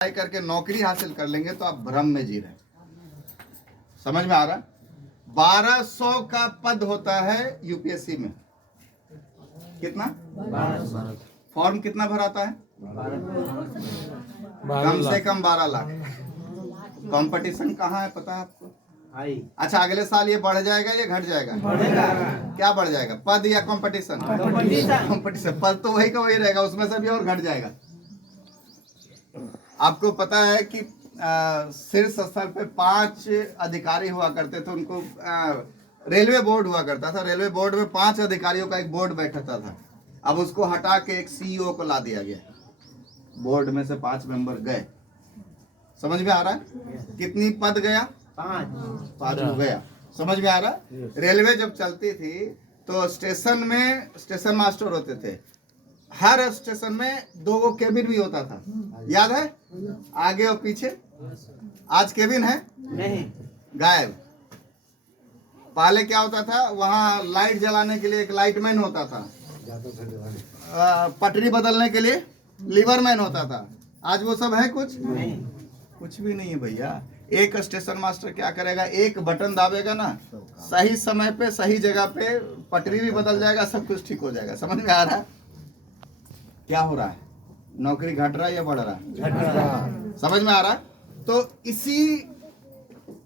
पढ़ाई करके नौकरी हासिल कर लेंगे तो आप भ्रम में जी रहे हैं। समझ में आ रहा है? 1200 का पद होता है यूपीएससी में। कितना? 1200। फॉर्म कितना भराता है? कम से कम 12 लाख। कंपटीशन कहाँ है पता है आपको? अच्छा, अगले साल ये बढ़ जाएगा या घट जाएगा? बढ़ेगा। क्या बढ़ जाएगा, पद या कंपटीशन? कंपटीशन। पद तो वही का वही रहेगा, उसमें से भी और घट जाएगा। आपको पता है कि शीर्ष स्तर पे 5 अधिकारी हुआ करते थे, उनको रेलवे बोर्ड हुआ करता था। रेलवे बोर्ड में 5 अधिकारियों का एक बोर्ड बैठता था। अब उसको हटा के एक सीईओ को ला दिया गया। बोर्ड में से 5 मेंबर गए। समझ में आ रहा है? कितनी पद गया? 5 हो गया। समझ में आ रहा है? रेलवे जब चलती थी तो स्टेशन में स्टेशन मास्टर होते थे। हर स्टेशन में 2 केबिन भी होता था, याद है? आगे और पीछे। आज केबिन है नहीं, गायब। पहले क्या होता था, वहां लाइट जलाने के लिए एक लाइटमैन होता था, पटरी बदलने के लिए लीवरमैन होता था। आज वो सब है? कुछ नहीं, कुछ भी नहीं है भैया। एक स्टेशन मास्टर क्या करेगा, एक बटन दाबेगा ना, सही समय पे सही जगह पे पटरी भी बदल जाएगा, सब कुछ ठीक हो जाएगा। समझ में आ रहा है क्या हो रहा है? नौकरी घट रहा है या बढ़ रहा है? घट रहा है। समझ में आ रहा है? तो इसी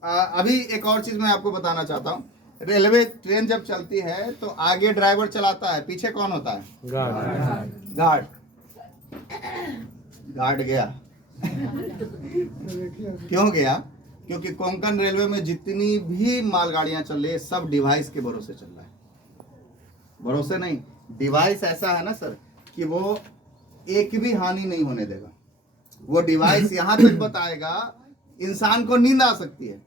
अभी एक और चीज मैं आपको बताना चाहता हूँ। रेलवे ट्रेन जब चलती है तो आगे ड्राइवर चलाता है, पीछे कौन होता है? गार्ड। गार्ड गया। क्यों गया? क्योंकि कोंकण रेलवे में जितनी भी मालगाड़ियां चल रही है सब डिवाइस के भरोसे चल रहा है। भरोसे नहीं, डिवाइस ऐसा है ना सर कि वो एक भी हानि नहीं होने देगा। वो डिवाइस यहां तक बताएगा, इंसान को नींद आ सकती है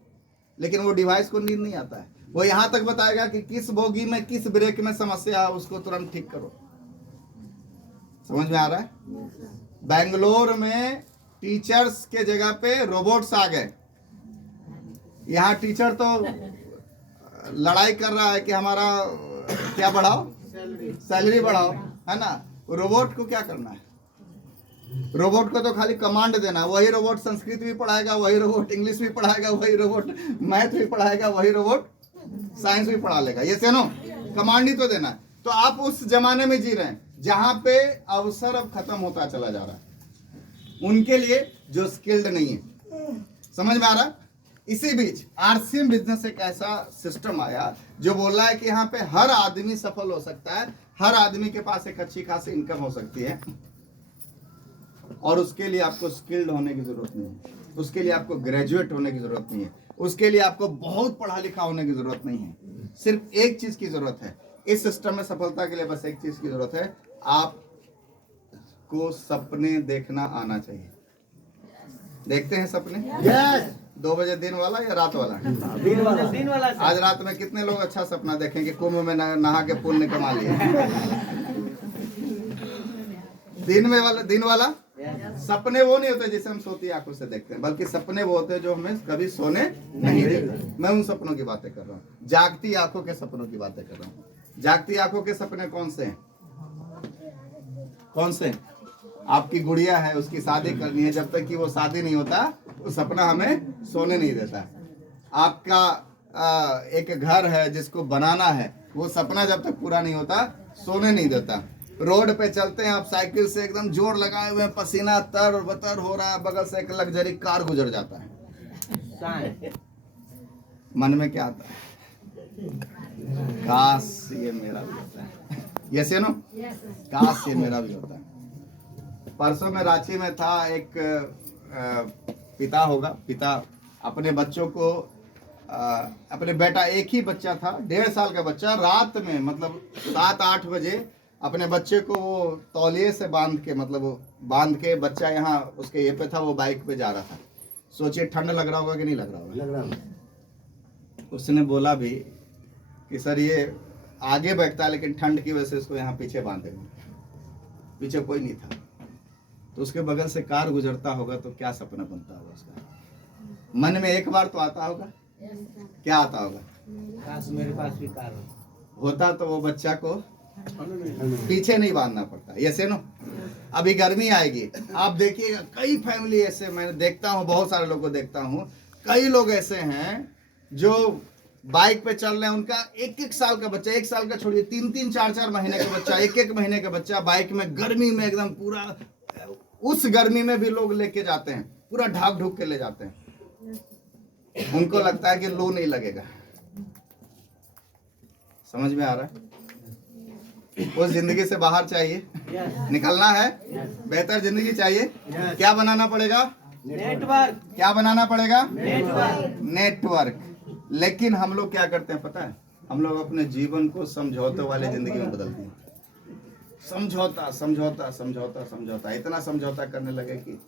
लेकिन वो डिवाइस को नींद नहीं आता है। वो यहां तक बताएगा कि किस बोगी में किस ब्रेक में समस्या है, उसको तुरंत ठीक करो। समझ में आ रहा है? बेंगलोर में टीचर्स के जगह पे रोबोट्स आ गए। यहाँ टीचर तो लड़ाई कर रहा है कि हमारा क्या बढ़ाओ, सैलरी बढ़ाओ, है ना? रोबोट को क्या करना है? रोबोट को तो खाली कमांड देना। वही रोबोट संस्कृत भी पढ़ाएगा, वही रोबोट इंग्लिश भी पढ़ाएगा, वही रोबोट मैथ भी पढ़ाएगा, वही रोबोट साइंस भी पढ़ा लेगा। ये सेनो कमांड ही तो देना है। तो आप उस जमाने में जी रहे हैं जहां पे अवसर अब खत्म होता चला जा रहा है उनके लिए जो स्किल्ड नहीं है। समझ में आ रहा? इसी बीच आरसीएम बिजनेस एक ऐसा सिस्टम आया जो बोल रहा है कि यहाँ पे हर आदमी सफल हो सकता है, हर आदमी के पास एक अच्छी खासी इनकम हो सकती है और उसके लिए आपको स्किल्ड होने की जरूरत नहीं है, उसके लिए आपको ग्रेजुएट होने की जरूरत नहीं है, उसके लिए आपको बहुत पढ़ा लिखा होने की जरूरत नहीं है। सिर्फ एक चीज की जरूरत है इस सिस्टम में सफलता के लिए, बस एक चीज की जरूरत है, आपको सपने देखना आना चाहिए। देखते हैं सपने? yes! 2 बजे दिन वाला या रात वाला? दिन वाला। दिन वाला। आज रात में कितने लोग अच्छा सपना देखेंगे कुंभ में नहा के पुण्य कमा लिए? दिन वाला सपने वो नहीं होते जिसे हम सोती आंखों से देखते हैं, बल्कि सपने वो होते हैं जो हमें कभी सोने नहीं देते। मैं उन सपनों की बातें कर रहा हूँ, जागती आंखों के सपनों की बातें कर रहा हूँ। जागती आंखों के सपने कौन से हैं? कौन से? आपकी गुड़िया है, उसकी शादी करनी है, जब तक कि वो शादी नहीं होता वो सपना हमें सोने नहीं देता। आपका एक घर है जिसको बनाना है, वो सपना जब तक पूरा नहीं होता सोने नहीं देता। रोड पे चलते हैं आप साइकिल से एकदम जोर लगाए हुए, पसीना तर बतर हो रहा है, बगल से एक लग्जरी कार गुजर जाता है, मन में क्या आता है? काश ये मेरा भी होता है। यस या नो? काश ये मेरा भी होता है। परसों में रांची में था, एक पिता होगा, पिता अपने बच्चों को अपने बेटा, एक ही बच्चा था, 1.5 साल का बच्चा, रात में मतलब 7-8 बजे अपने बच्चे को वो तौलिए से बांध के बच्चा यहाँ उसके ये पे था, वो बाइक पे जा रहा था। सोचिए ठंड लग रहा होगा कि नहीं लग रहा होगा? लग रहा होगा। उसने बोला भी कि सर ये आगे बैठता है लेकिन ठंड की वजह से इसको यहाँ पीछे बांधेंगे। पीछे कोई नहीं था, तो उसके बगल से कार गुजरता होगा तो क्या सपना बनता होगा उसका? मन में एक बार तो आता होगा। क्या आता होगा? काश मेरे पास भी कार होता तो वो बच्चा को पीछे नहीं बांधना पड़ता। ये से नो अभी गर्मी आएगी, आप देखिएगा कई फैमिली ऐसे, मैं देखता हूँ बहुत सारे लोगों को देखता हूँ, कई लोग ऐसे हैं जो बाइक पे चल रहे हैं, उनका 1-1 साल का बच्चा, 1 साल का छोड़िए, 3-3, 4-4 महीने का बच्चा, 1-1 महीने का बच्चा बाइक में गर्मी में एकदम पूरा, उस गर्मी में भी लोग लेके जाते हैं, पूरा ढाक ढूक के ले जाते हैं। उनको लगता है कि लू नहीं लगेगा। समझ में आ रहा है? उस जिंदगी से बाहर चाहिए, निकलना है, बेहतर जिंदगी चाहिए। क्या बनाना पड़ेगा? नेटवर्क। क्या बनाना पड़ेगा? नेटवर्क। नेटवर्क। लेकिन हम लोग क्या करते हैं पता है? हम लोग अपने जीवन को समझौते वाले जिंदगी में बदलते हैं। समझौता समझौता समझौता समझौता, इतना समझौता करने लगे कि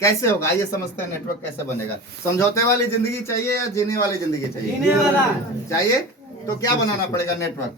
कैसे होगा। ये समझते हैं नेटवर्क कैसे बनेगा। समझौते वाली जिंदगी चाहिए या जीने वाली जिंदगी चाहिए? जीने वाला चाहिए। तो क्या बनाना पड़ेगा? नेटवर्क।